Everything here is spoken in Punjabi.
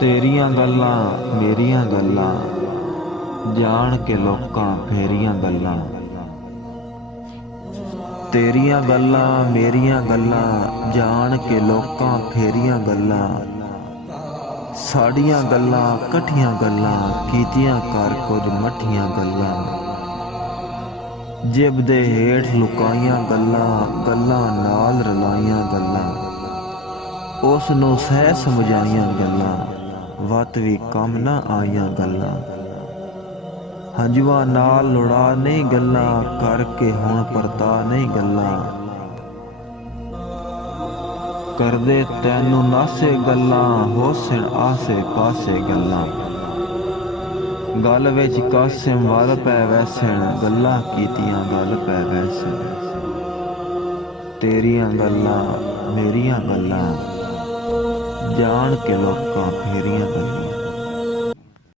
ਤੇਰੀਆਂ ਗੱਲਾਂ ਮੇਰੀਆਂ ਗੱਲਾਂ, ਜਾਣ ਕੇ ਲੋਕਾਂ ਫੇਰੀਆਂ ਗੱਲਾਂ। ਤੇਰੀਆਂ ਗੱਲਾਂ ਮੇਰੀਆਂ ਗੱਲਾਂ, ਜਾਣ ਕੇ ਲੋਕਾਂ ਫੇਰੀਆਂ ਗੱਲਾਂ। ਸਾਡੀਆਂ ਗੱਲਾਂ ਇਕੱਠੀਆਂ ਗੱਲਾਂ, ਕੀਤੀਆਂ ਕਰ ਕੁਝ ਮੱਠੀਆਂ ਗੱਲਾਂ। ਜਿਬ ਦੇ ਹੇਠ ਲੁਕਾਈਆਂ ਗੱਲਾਂ, ਗੱਲਾਂ ਨਾਲ ਰਲਾਈਆਂ ਗੱਲਾਂ। ਉਸ ਨੂੰ ਸਹਿ ਸਮਝਾਈਆਂ ਗੱਲਾਂ, ਵਤ ਵੀ ਕੰਮ ਨਾ ਆਈਆਂ ਗੱਲਾਂ। ਹੰਝੂਆਂ ਨਾਲ ਲੁੜਾ ਨਹੀਂ ਗੱਲਾਂ, ਕਰਕੇ ਹੁਣ ਪਰਤਾ ਨਹੀਂ ਗੱਲਾਂ। ਕਰਦੇ ਤੈਨੂੰ ਨਾਸੇ ਗੱਲਾਂ, ਹੋਸਣ ਆਸੇ ਪਾਸੇ ਗੱਲਾਂ। ਗੱਲ ਵਿੱਚ ਕਾਸਿਮ ਵੱਲ ਪੈ ਵੈਸਣ, ਗੱਲਾਂ ਕੀਤੀਆਂ ਗੱਲ ਪੈ ਵੈਸਣ। ਤੇਰੀਆਂ ਗੱਲਾਂ ਮੇਰੀਆਂ ਗੱਲਾਂ, ਜਾਣ ਕੇ ਲੋਕਾਂ ਫੇਰੀਆਂ ਗੱਲਾਂ।